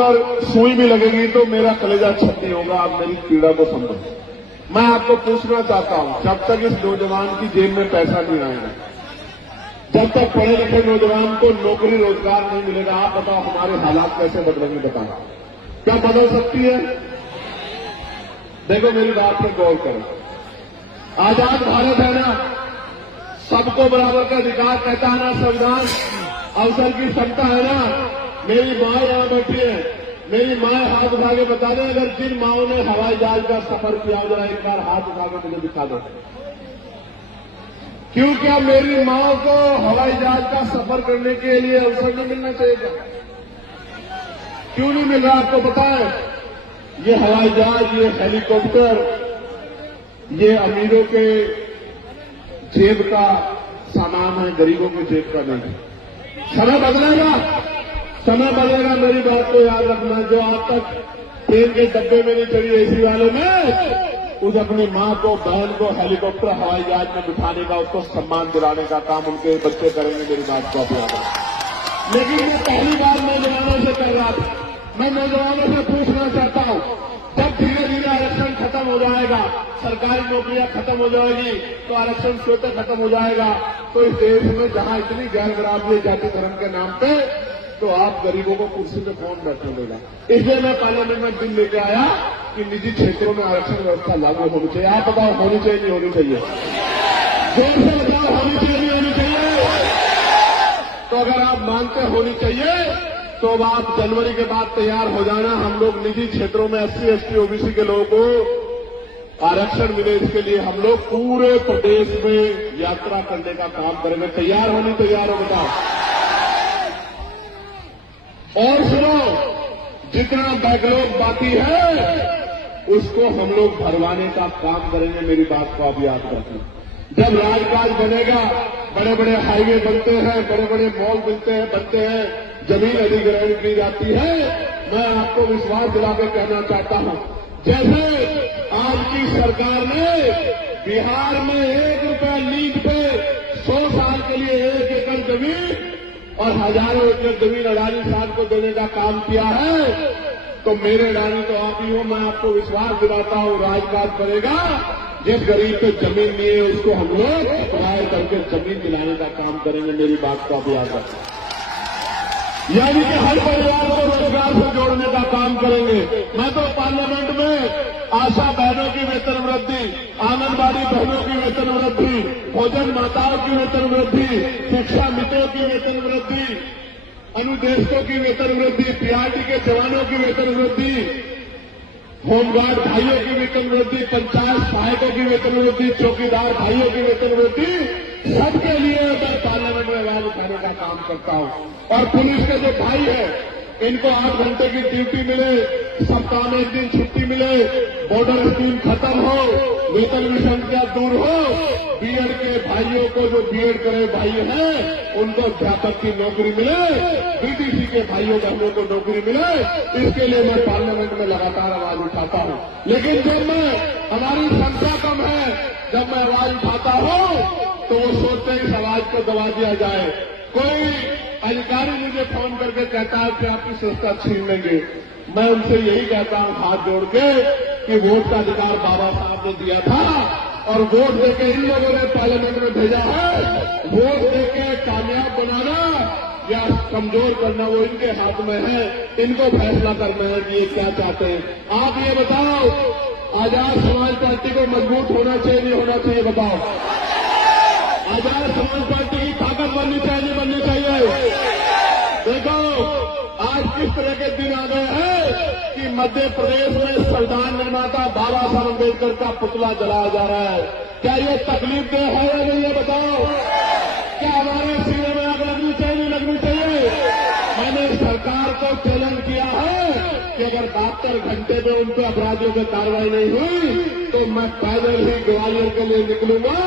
अगर सुई भी लगेगी तो मेरा कलेजा छटनी होगा। आप मेरी पीड़ा को समझो। मैं आपको पूछना चाहता हूं, जब तक इस नौजवान की जेब में पैसा नहीं आएगा, जब तक पढ़े लिखे नौजवान को नौकरी रोजगार नहीं मिलेगा, आप बताओ हमारे हालात कैसे बदलेंगे? बताओ क्या बदल सकती है? देखो मेरी बात पर गौर करो। आजाद भारत है ना, सबको बराबर का अधिकार कहता है ना संविधान, अवसर की समता है ना। मेरी माँ यहां बैठी है, मेरी माँ हाथ उठा के बता दें, अगर जिन माओं ने हवाई जहाज का सफर किया जरा एक बार हाथ उठा के मुझे दिखा दो। क्यों क्या मेरी माँ को हवाई जहाज का सफर करने के लिए अवसर नहीं मिलना चाहिए? क्यों नहीं मिल रहा? आपको पता है, ये हवाई जहाज, ये हेलीकॉप्टर, ये अमीरों के जेब का सामान है, गरीबों के जेब का नहीं। समय बदलेगा, समय बदलेगा। मेरी बात को याद रखना। जो आज तक ट्रेन के डब्बे में नहीं चढ़ी एसी वाले में, उस अपनी मां को, बहन को हेलीकॉप्टर हवाई जहाज में बिठाने का, उसको सम्मान दिलाने का काम उनके बच्चे करेंगे। मेरी बात को आप याद रखना। लेकिन ये पहली बार नौजवानों से कर रहा था। मैं नौजवानों से पूछना चाहता हूं, जब धीरे धीरे आरक्षण खत्म हो जाएगा, सरकारी नौकरियां खत्म हो जाएगी, तो आरक्षण स्वतः खत्म हो जाएगा, तो इस देश में जहां इतनी गैर बराबरी जाति धर्म के नाम पे, तो आप गरीबों को कुर्सी पे कौन बैठने देगा? इसलिए मैं पार्लियामेंट में बिल लेके आया कि निजी क्षेत्रों में आरक्षण व्यवस्था लागू होनी चाहिए। आप बताओ होनी चाहिए नहीं होनी चाहिए? जोर से बताओ होनी चाहिए नहीं होनी चाहिए? तो अगर आप मानते होनी चाहिए तो अब आप जनवरी के बाद तैयार हो जाना। हम लोग निजी क्षेत्रों में SC ST OBC के लोगों को आरक्षण मिले, इसके लिए हम लोग पूरे प्रदेश में यात्रा करने का काम करेंगे। तैयार होनी, तैयार हो बताओ। और सुनो, जितना बैकलॉग बाकी है उसको हम लोग भरवाने का काम करेंगे। मेरी बात को आप याद रखें। जब राजकाज बनेगा, बड़े बड़े हाईवे बनते हैं, बड़े बड़े मॉल बनते हैं, जमीन अधिग्रहण की जाती है, मैं आपको विश्वास दिला के कहना चाहता हूं, जैसे आज की सरकार ने बिहार में 1 रुपया लीज पे 100 साल के लिए 1 एकड़ जमीन और हजारों एकड़ जमीन अडानी साहब को देने का काम किया है, तो मेरे अडानी तो आप ही हो। मैं आपको विश्वास दिलाता हूं, राजकाज बनेगा, जिस गरीब पे जमीन नहीं है उसको हम लोग अप्लाई करके जमीन दिलाने का काम करेंगे। मेरी बात को आप याद रखें। यानी कि हर परिवार को रोजगार से जोड़ने का काम करेंगे। मैं तो पार्लियामेंट में आशा बहनों की वेतन वृद्धि, आंगनबाड़ी बहनों की वेतन वृद्धि, भोजन माताओं की वेतन वृद्धि, शिक्षा मित्रों की वेतन वृद्धि, अनुदेशकों की वेतन वृद्धि, PRT के जवानों की वेतन वृद्धि, होमगार्ड भाइयों की वेतन वृद्धि, पंचायत सहायकों की वेतन वृद्धि, चौकीदार भाइयों की वेतन वृद्धि, सबके लिए मैं पार्लियामेंट में आवाज उठाने का काम करता हूं। और पुलिस के जो भाई है, इनको 8 घंटे की ड्यूटी मिले, सप्ताह में 1 दिन छुट्टी मिले, बॉर्डर स्कीम खत्म हो, वेतन विसंख्या दूर हो, बीएड के भाइयों को जो बीएड करे भाई हैं उनको अध्यापक की नौकरी मिले, BTC के भाइयों बहनों को नौकरी मिले, इसके लिए मैं पार्लियामेंट में लगातार आवाज उठाता हूं। लेकिन जब हमारी संख्या कम है, जब मैं आवाज उठाता हूं तो वो सोचते हैं इस आवाज को दबा दिया जाए। कोई अधिकारी मुझे फोन करके कहता है कि आपकी संस्था छीन लेंगे। मैं उनसे यही कहता हूं हाथ जोड़ के कि वोट का अधिकार बाबा साहब ने दिया था और वोट देके इन लोगों ने पार्लियामेंट में भेजा है। वोट देके कामयाब बनाना या कमजोर करना वो इनके हाथ में है। इनको फैसला करना है कि ये क्या चाहते हैं। आप ये बताओ, आजाद समाज पार्टी को मजबूत होना चाहिए नहीं होना चाहिए? बताओ। आजाद समाज पार्टी की ताकत बननी चाहिए बननी चाहिए? देखो आज किस तरह के दिन आ गए हैं कि मध्य प्रदेश में संविधान निर्माता बाबा साहब अम्बेडकर का पुतला जलाया जा रहा है। क्या ये तकलीफ दे है या नहीं? ये बताओ। क्या हमारे सीने में आग लगनी चाहिए नहीं लगनी चाहिए? मैंने सरकार को चैलेंज किया है कि अगर 72 घंटे में उन पर अपराधियों पर कार्रवाई नहीं हुई तो मैं पैदल ही ग्वालियर के लिए निकलूंगा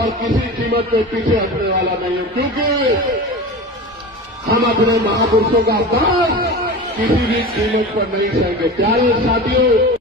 और किसी कीमत पे पीछे हटने वाला नहीं हूं, क्योंकि हम अपने महापुरुषों का अपमान किसी भी कीमत पर नहीं सहेंगे। प्यारे साथियों,